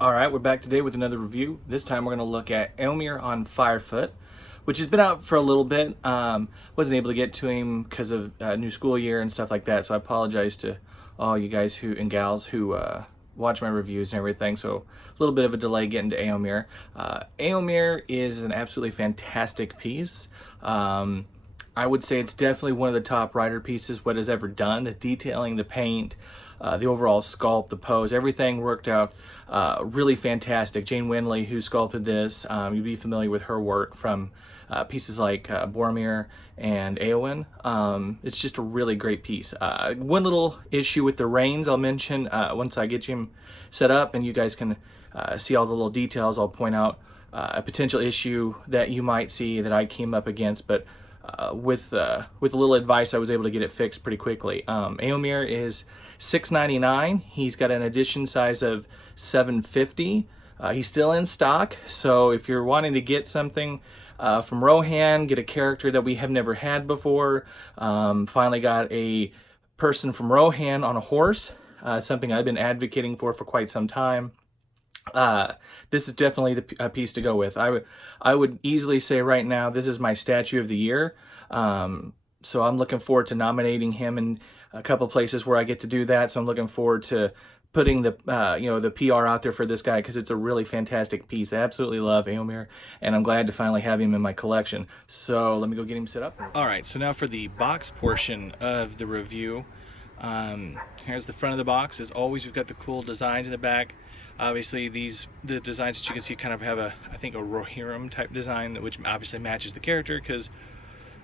All right, we're back today with another review. This time we're going to look at Eomer on Firefoot, which has been out for a little bit. Wasn't able to get to him because of new school year and stuff like that, so I apologize to all you guys and gals who watch my reviews and everything. So a little bit of a delay getting to Eomer. Eomer is an absolutely fantastic piece. I would say it's definitely one of the top writer pieces what has ever done. The detailing, the paint, the overall sculpt, the pose, everything worked out really fantastic. Jane Windley, who sculpted this, you'd be familiar with her work from pieces like Boromir and Eowyn. It's just a really great piece. One little issue with the reins I'll mention once I get him set up and you guys can see all the little details. I'll point out a potential issue that you might see that I came up against, but with a little advice I was able to get it fixed pretty quickly. Eomer is $6.99. He's got an edition size of 750. He's still in stock, so if you're wanting to get something from Rohan, get a character that we have never had before, finally got a person from Rohan on a horse, something I've been advocating for quite some time. This is definitely the piece to go with. I would easily say right now this is my statue of the year. So I'm looking forward to nominating him in a couple places where I get to do that. So I'm looking forward to putting the the PR out there for this guy because it's a really fantastic piece. I absolutely love Eomer, and I'm glad to finally have him in my collection. So let me go get him set up. All right, so now for the box portion of the review. Here's the front of the box. As always, we've got the cool designs in the back. Obviously, the designs that you can see kind of have I think a Rohirrim type design, which obviously matches the character because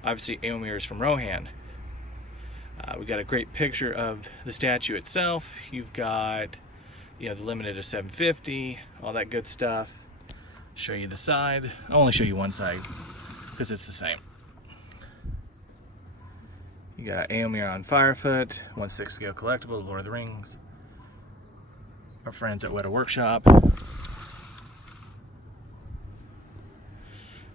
obviously Eomer is from Rohan. We've got a great picture of the statue itself. You've got, the limited of 750, all that good stuff. Show you the side. I'll only show you one side because it's the same. You got Eomer on Firefoot, 1/6 scale collectible, Lord of the Rings. Our friends at Weta Workshop.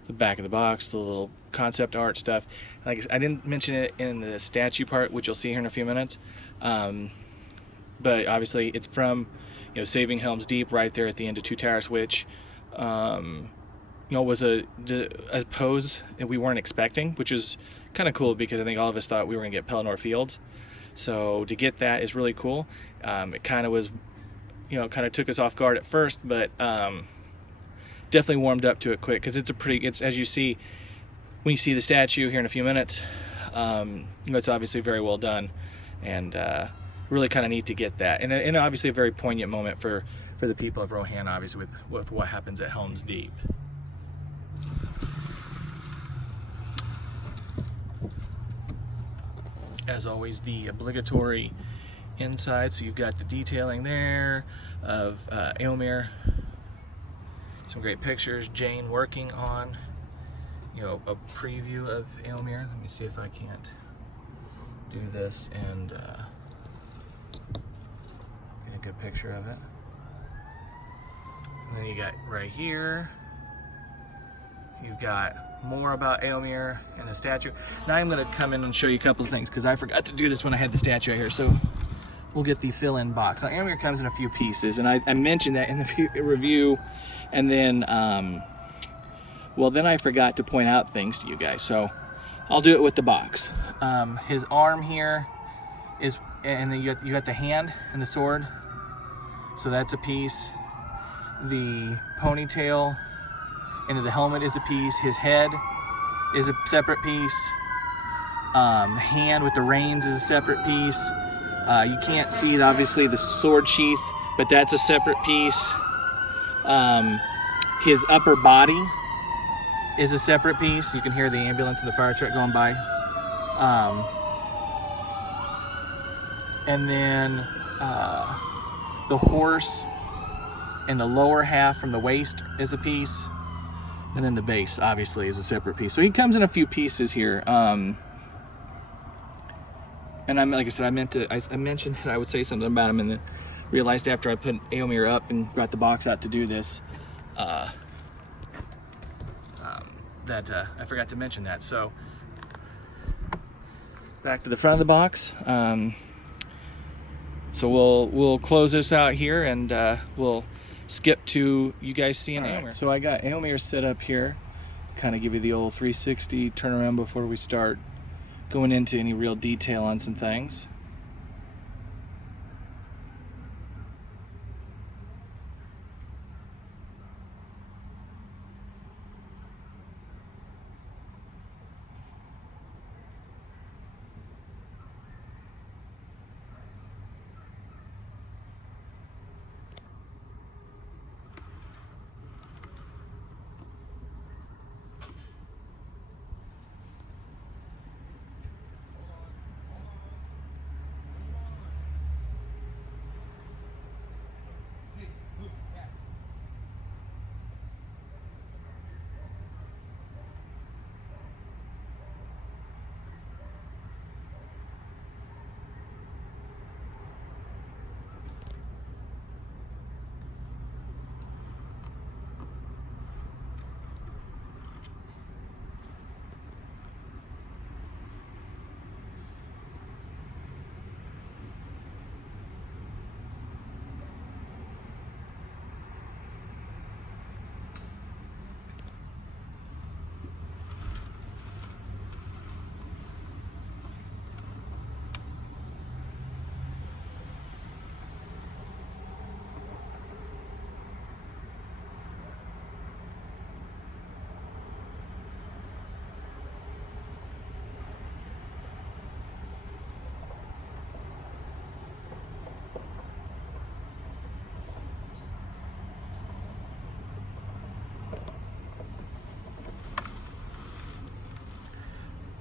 The back of the box, the little concept art stuff. Like I didn't mention it in the statue part, which you'll see here in a few minutes. But obviously it's from Saving Helm's Deep right there at the end of Two Towers, which was a pose that we weren't expecting, which is kind of cool because I think all of us thought we were gonna get Pelennor Fields. So to get that is really cool. It kind of was, kind of took us off guard at first, but definitely warmed up to it quick because it's as you see when you see the statue here in a few minutes, it's obviously very well done and really kind of neat to get that, and obviously a very poignant moment for the people of Rohan, obviously with what happens at Helm's Deep. As always, the obligatory inside, so you've got the detailing there of Eomer, some great pictures, Jane working on a preview of Eomer. Let me see if I can't do this and get a good picture of it. And then you got right here, you've got more about Eomer and the statue. Now I'm going to come in and show you a couple of things because I forgot to do this when I had the statue right here. So we'll get the fill-in box. Now Eomer comes in a few pieces, and I mentioned that in the review, and then then I forgot to point out things to you guys, so I'll do it with the box. His arm here is, and then you got the hand and the sword, so that's a piece. The ponytail into the helmet is a piece. His head is a separate piece. The hand with the reins is a separate piece. You can't see obviously the sword sheath, but that's a separate piece. His upper body is a separate piece. You can hear the ambulance and the fire truck going by. And then the horse and the lower half from the waist is a piece. And then the base obviously is a separate piece. So he comes in a few pieces here. And like I said, I mentioned that I would say something about him, and then realized after I put Eomer up and brought the box out to do this, that I forgot to mention that. So back to the front of the box. So we'll close this out here, and we'll skip to you guys seeing Eomer. So I got Eomer set up here, kind of give you the old 360 turn around before we start going into any real detail on some things.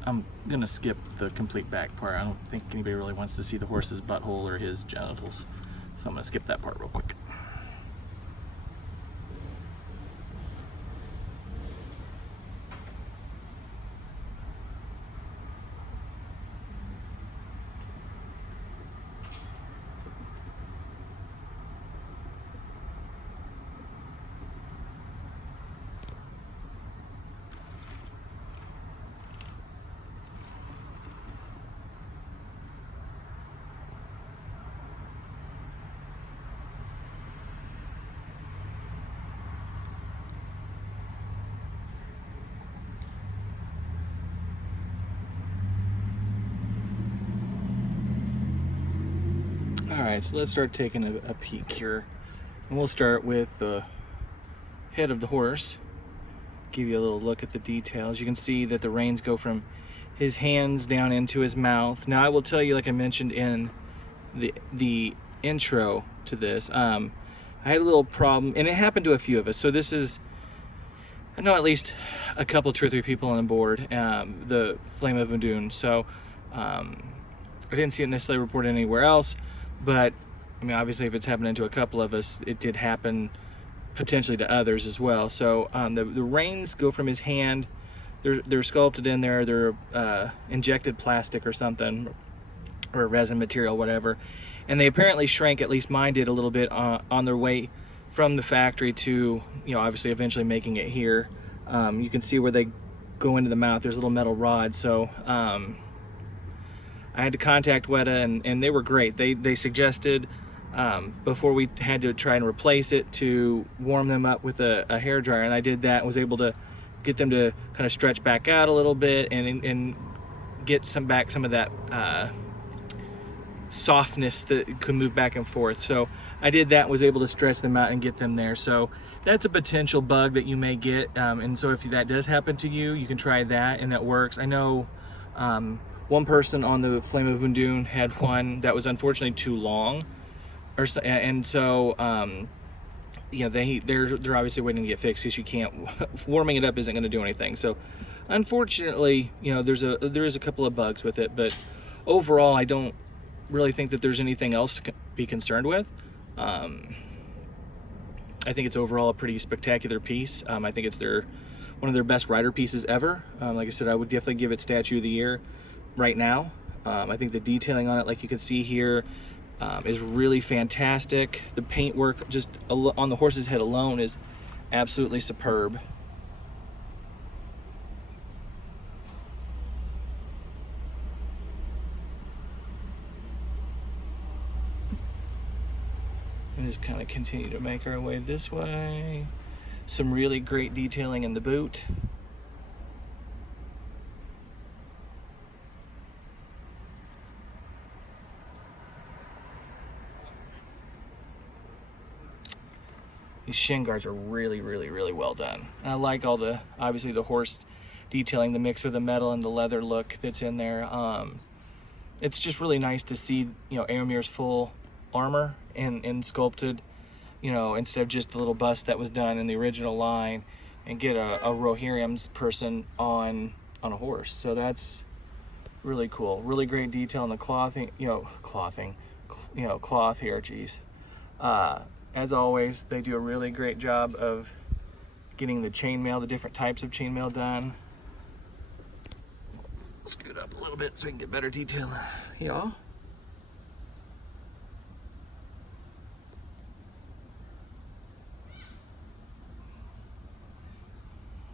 I'm gonna skip the complete back part. I don't think anybody really wants to see the horse's butthole or his genitals, so I'm gonna skip that part real quick. Alright, so let's start taking a peek here. And we'll start with the head of the horse. Give you a little look at the details. You can see that the reins go from his hands down into his mouth. Now I will tell you, like I mentioned in the intro to this, I had a little problem, and it happened to a few of us. So this is, I know at least a couple, 2 or 3 people on the board, the Flame of Udun. So I didn't see it necessarily reported anywhere else, but I mean, obviously if it's happening to a couple of us, it did happen potentially to others as well. So the reins go from his hand. They're sculpted in there. They're injected plastic or something, or resin material, whatever. And they apparently shrank, at least mine did, a little bit on their way from the factory to, you know, obviously eventually making it here. You can see where they go into the mouth. There's a little metal rod. So I had to contact Weta, and they were great. They suggested, before we had to try and replace it, to warm them up with a hairdryer, and I did that and was able to get them to kind of stretch back out a little bit and get some of that softness that could move back and forth. So I did that, was able to stretch them out and get them there. So that's a potential bug that you may get, and so if that does happen to you, you can try that, and that works. I know one person on the Flame of Udun had one that was unfortunately too long, and so you know, they're obviously waiting to get fixed, because you can't, warming it up isn't going to do anything. So unfortunately, you know, there is a couple of bugs with it, but overall I don't really think that there's anything else to be concerned with. I think it's overall a pretty spectacular piece. I think it's one of their best rider pieces ever. Like I said, I would definitely give it Statue of the Year right now. I think the detailing on it, like you can see here, is really fantastic. The paintwork just on the horse's head alone is absolutely superb. And just kind of continue to make our way this way. Some really great detailing in the boot. These shin guards are really well done. And I like all the, obviously the horse detailing, the mix of the metal and the leather look that's in there. It's just really nice to see, you know, Eomer's full armor and sculpted, you know, instead of just the little bust that was done in the original line, and get a Rohirrim's person on a horse. So that's really cool. Really great detail in the clothing, cloth here, geez. As always, they do a really great job of getting the chainmail, the different types of chainmail done. Scoot up a little bit so we can get better detail, y'all.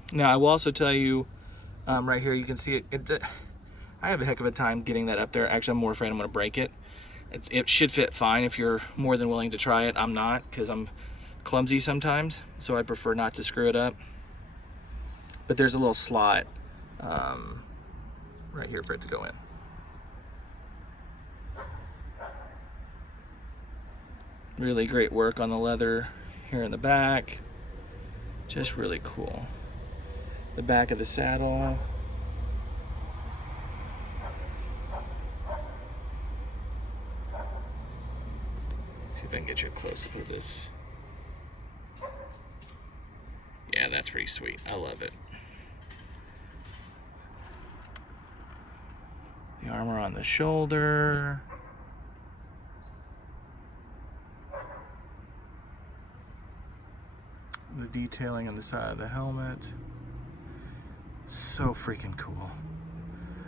Now, I will also tell you, right here, you can see it. I have a heck of a time getting that up there. Actually, I'm more afraid I'm going to break it. It should fit fine if you're more than willing to try it. I'm not, because I'm clumsy sometimes, so I prefer not to screw it up. But there's a little slot right here for it to go in. Really great work on the leather here in the back. Just really cool. The back of the saddle. See if I can get you a close-up of this. Yeah, that's pretty sweet. I love it. The armor on the shoulder. The detailing on the side of the helmet. So freaking cool.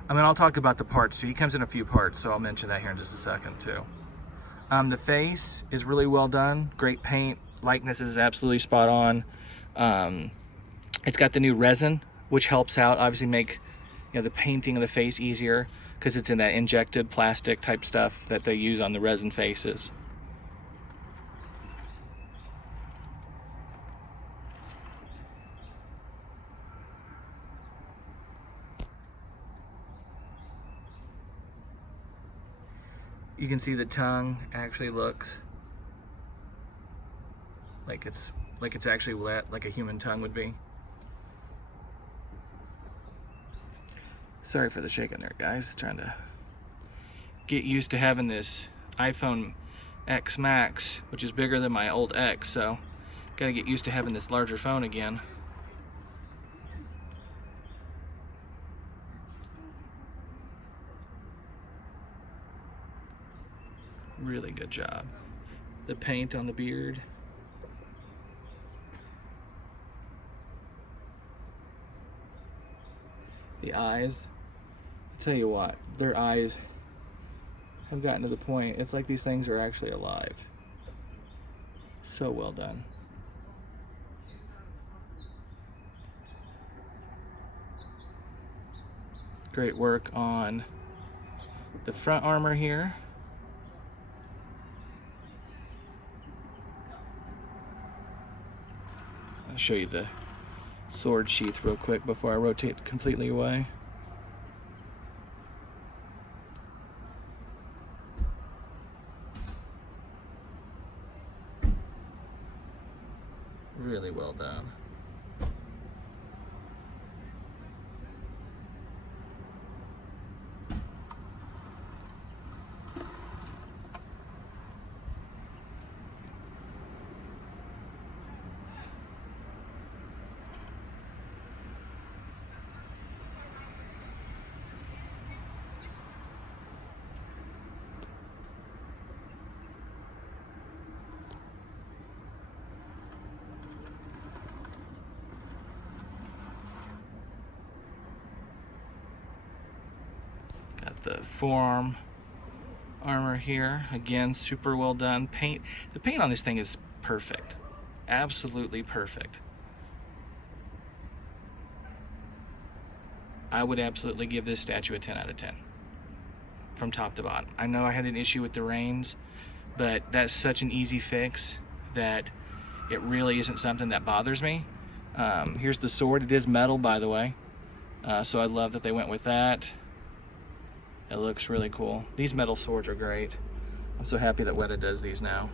I mean, I'll talk about the parts too. He comes in a few parts, so I'll mention that here in just a second too. The face is really well done. Great paint. Likeness is absolutely spot on. It's got the new resin, which helps out, obviously make, you know, the painting of the face easier, because it's in that injected plastic type stuff that they use on the resin faces. You can see the tongue actually looks like it's actually wet, like a human tongue would be. Sorry for the shaking there, guys. Trying to get used to having this iPhone X Max, which is bigger than my old X, so gotta get used to having this larger phone again. Really good job. The paint on the beard. The eyes. I'll tell you what, their eyes have gotten to the point, it's like these things are actually alive. So well done. Great work on the front armor here. I'll show you the sword sheath real quick before I rotate completely away. Really well done. Got the forearm armor here. Again, super well done. Paint. The paint on this thing is perfect. Absolutely perfect. I would absolutely give this statue a 10 out of 10. From top to bottom. I know I had an issue with the reins, but that's such an easy fix that it really isn't something that bothers me. Here's the sword. It is metal, by the way, so I love that they went with that. It looks really cool. These metal swords are great. I'm so happy that Weta does these now.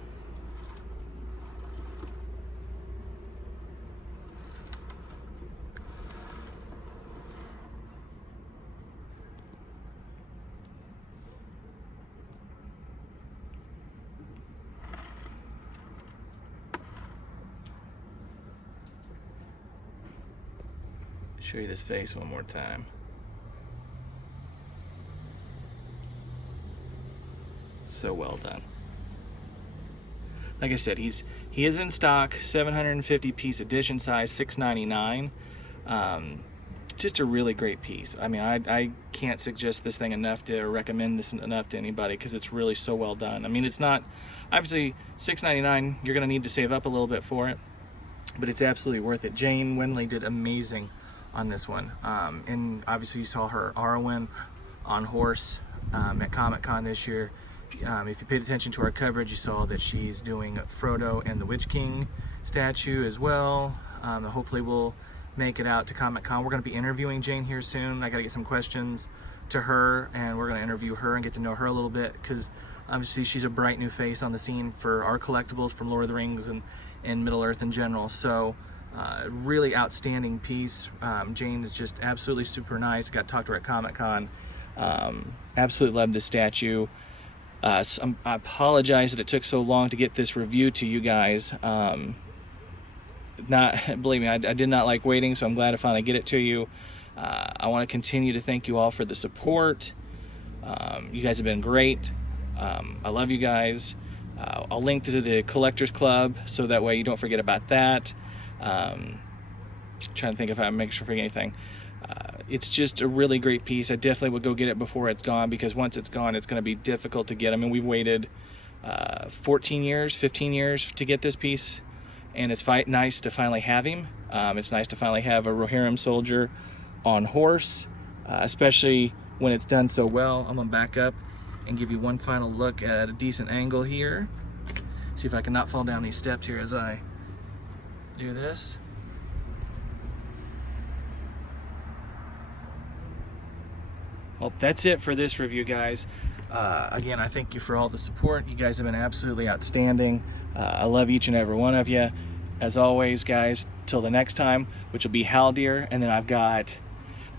Show you this face one more time. So well done. Like I said, he is in stock, 750 piece edition size, $6.99. Just a really great piece. I mean, I can't suggest this thing enough to, or recommend this enough to anybody, because it's really so well done. I mean, it's not, obviously $6.99, you're gonna need to save up a little bit for it, but it's absolutely worth it. Jane Winley did amazing on this one. And obviously you saw her Arwen on horse at Comic-Con this year. If you paid attention to our coverage, you saw that she's doing Frodo and the Witch King statue as well. Hopefully we'll make it out to Comic-Con. We're going to be interviewing Jane here soon. I got to get some questions to her, and we're going to interview her and get to know her a little bit, because obviously she's a bright new face on the scene for our collectibles from Lord of the Rings and Middle-earth in general. So really outstanding piece. Jane is just absolutely super nice. Got to talk to her at Comic-Con. Absolutely love this statue. So I apologize that it took so long to get this review to you guys. Believe me, I did not like waiting, so I'm glad to finally get it to you. I want to continue to thank you all for the support. You guys have been great. I love you guys. I'll link to the Collectors Club, so that way you don't forget about that. Trying to think if I make sure I forget anything. It's just a really great piece. I definitely would go get it before it's gone, because once it's gone, it's going to be difficult to get. I mean, we've waited 14 years, 15 years to get this piece, and it's nice to finally have him. It's nice to finally have a Rohirrim soldier on horse, especially when it's done so well. I'm going to back up and give you one final look at a decent angle here. See if I can not fall down these steps here as I do this. Well, that's it for this review, guys. Again, I thank you for all the support. You guys have been absolutely outstanding. I love each and every one of you. As always, guys, till the next time, which will be Haldir, and then I've got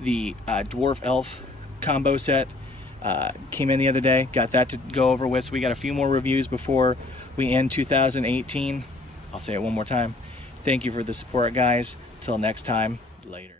the Dwarf Elf combo set. Came in the other day, got that to go over with, so we got a few more reviews before we end 2018. I'll say it one more time. Thank you for the support, guys. Till next time, later.